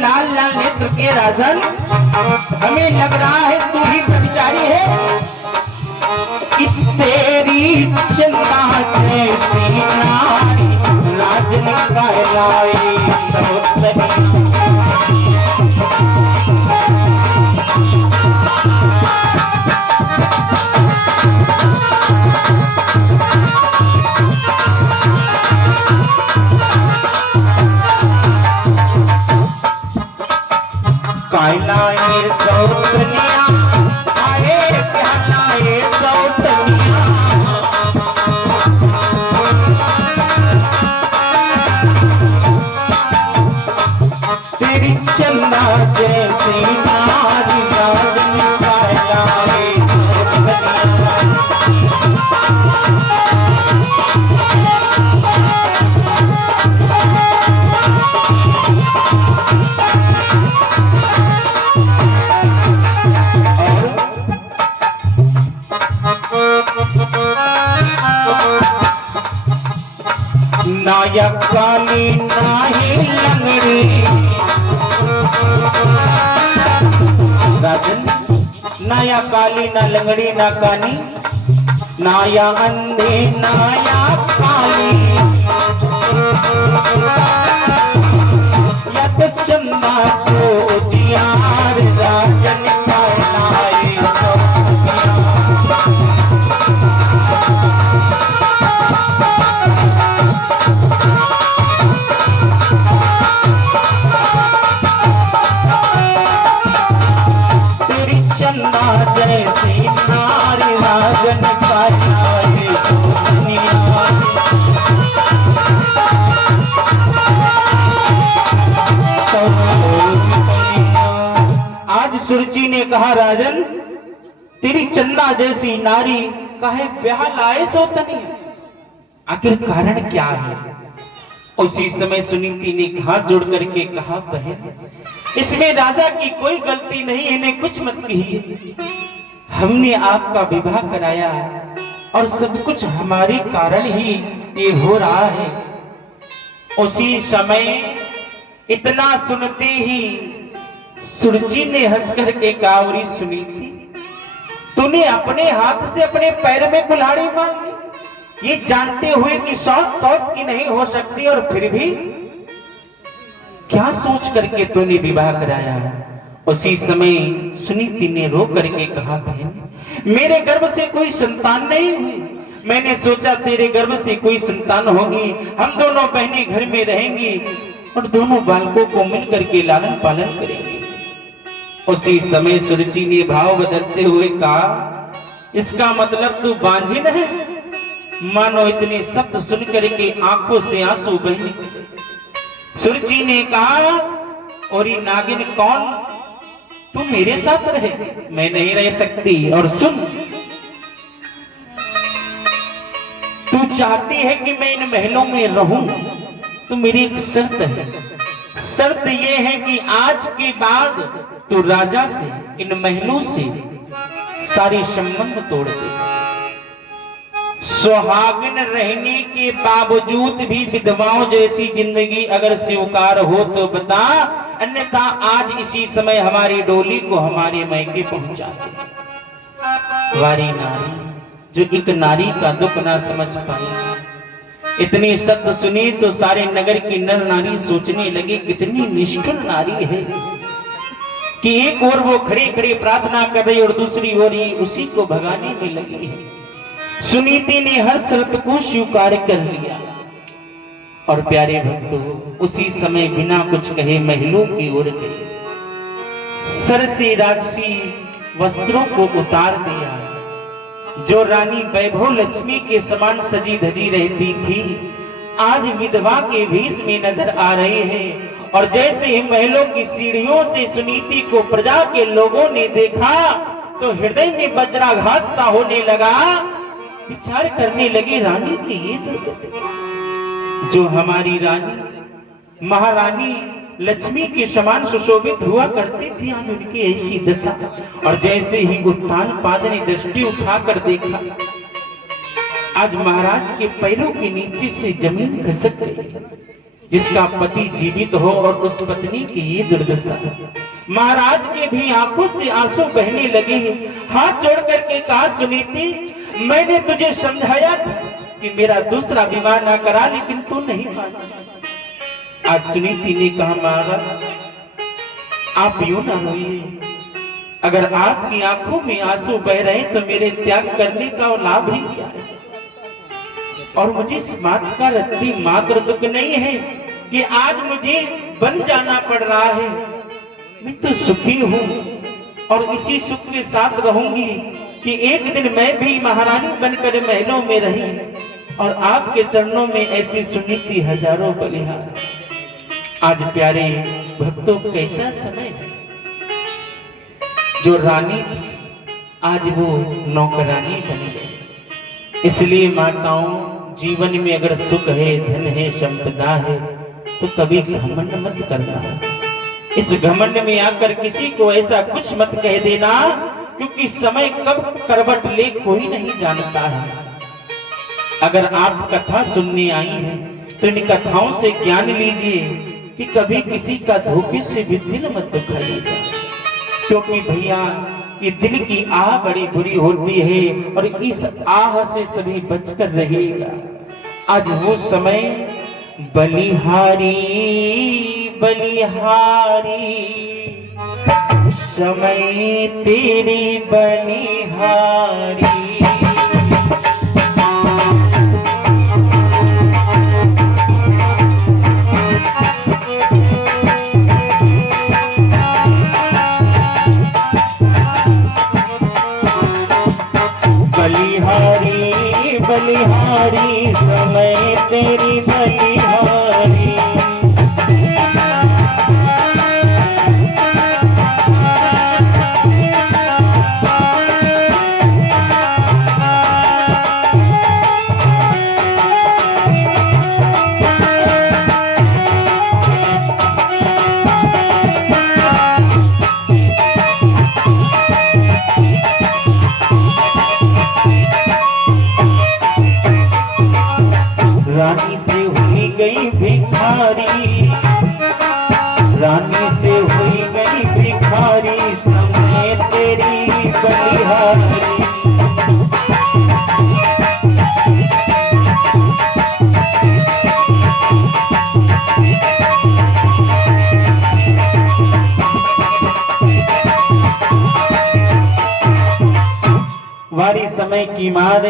लाल लाल नेत्र के राजन, हमें लग रहा है तू ही व्यभिचारी है कि तेरी चंदा जैसी नारी राजन कहलाई सहोदरी। कहलाए सौतनिया आए कहलाए सौतनिया, तेरी चंदा जैसी नारी राजन कहलाए सौतनिया। नाया काली नाही लंगड़ी राजन, नाया काली ना लंगड़ी ना कानी, नाया अंधे नाया काली, यत चंदा को जियार राजन कहलाए सौतनिया। चंदा जैसी नारी राजन कहलाए सौतनिया। आज सुरुचि ने कहा राजन तेरी चंदा जैसी नारी काहे ब्याह लाए सौतनिया, आखिर कारण क्या है? उसी समय सुनीति ने हाथ जोड़ करके कहा बहन इसमें राजा की कोई गलती नहीं, इन्हें कुछ मत कहिए। हमने आपका विवाह कराया और सब कुछ हमारे कारण ही ये हो रहा है। उसी समय इतना सुनते ही सुरुचि ने हंस करके कावरी सुनीति तूने अपने हाथ से अपने पैर में कुल्हाड़ी मार ली, ये जानते हुए कि सौत की नहीं हो सकती, और फिर भी क्या सोच करके तूने विवाह कराया? उसी समय सुनीति ने रो करके कहा बहन मेरे गर्भ से कोई संतान नहीं हुई, मैंने सोचा तेरे गर्भ से कोई संतान होगी, हम दोनों बहनें घर में रहेंगी और दोनों बालकों को मिल करके लालन पालन करेंगे। उसी समय सुरुचि ने भाव बदलते हुए कहा इसका मतलब तू बांझिन है? मानो इतने शब्द सुन करके आंखों से आंसू बहने। सुरुचि ने कहा और ये नागिन कौन? तू मेरे साथ रहे, मैं नहीं रह सकती। और सुन, तू चाहती है कि मैं इन महलों में रहूं तो मेरी एक शर्त है। शर्त यह है कि आज के बाद तू राजा से, इन महलों से सारे संबंध तोड़ दे। सुहागिन रहने के बावजूद भी विधवाओं जैसी जिंदगी अगर स्वीकार हो तो बता, अन्यथा आज इसी समय हमारी डोली को हमारे मैके पहुंचा दे। वारी नारी जो एक नारी का दुख ना समझ पाई। इतनी शब्द सुनी तो सारे नगर की नर नारी सोचने लगे कितनी निष्ठुर नारी है कि एक ओर वो खड़े खड़े प्रार्थना कर रही और दूसरी ओर ही उसी को भगाने में लगी है। सुनीति ने हर शर्त को स्वीकार कर लिया और प्यारे भक्तों उसी समय बिना कुछ कहे महलों की ओर गए। सर से राजसी वस्त्रों को उतार दिया। जो रानी वैभव लक्ष्मी के समान सजी धजी रहती थी आज विधवा के भेष में नजर आ रहे हैं। और जैसे ही महलों की सीढ़ियों से सुनीति को प्रजा के लोगों ने देखा तो हृदय में वज्राघात सा होने लगा। विचार करने लगे रानी की ये दुर्गति। जो हमारी रानी महारानी लक्ष्मी के समान सुशोभित हुआ करती थी आज उनकी ऐसी दशा। और जैसे ही उत्तान पाद ने दृष्टि उठाकर देखा आज महाराज के पैरों के नीचे से जमीन खिसक गई। जिसका पति जीवित हो और उस पत्नी की ये दुर्दशा। महाराज के भी आंखों से आंसू बहने लगे। हाथ जोड़ करके कहा, सुनीति, मैंने तुझे समझाया था कि मेरा दूसरा विवाह ना करा, लेकिन तू नहीं माना। आज सुनीति ने कहा, महाराज आप यूं ना रोइए, अगर आपकी आंखों में आंसू बह रहे तो मेरे त्याग करने का लाभ ही क्या है। और मुझे इस बात का रत्ती मात्र दुख नहीं है कि आज मुझे बन जाना पड़ रहा है। मैं तो सुखी हूँ और इसी सुख के साथ रहूंगी कि एक दिन मैं भी महारानी बनकर महलों में रही और आपके चरणों में ऐसी सुनीति हजारों बलिहार। आज प्यारे भक्तों, कैसा समय है, जो रानी आज वो नौकरानी बन गई। इसलिए माताओं, जीवन में अगर सुख है, धन है, संपदा है, तो कभी घमंड मत करना। इस घमंड में आकर किसी को ऐसा कुछ मत कह देना, क्योंकि समय कब करवट ले कोई नहीं जानता है। अगर आप कथा सुनने आई हैं तो इन कथाओं से ज्ञान लीजिए कि कभी किसी का धोखे से भी दिल मत दुखाइएगा, क्योंकि भैया ये दिल की आह बड़ी बुरी होती है और इस आह से सभी बचकर रहिएगा। आज वो समय बलिहारी बलिहारी, समय तेरी बलिहारी। बलिहारी बलिहारी, समय तेरी बलिहारी। रानी से हुई गई भिखारी, रानी से हुई गई भिखारी, समय तेरी बलिहारी। वारी समय की मार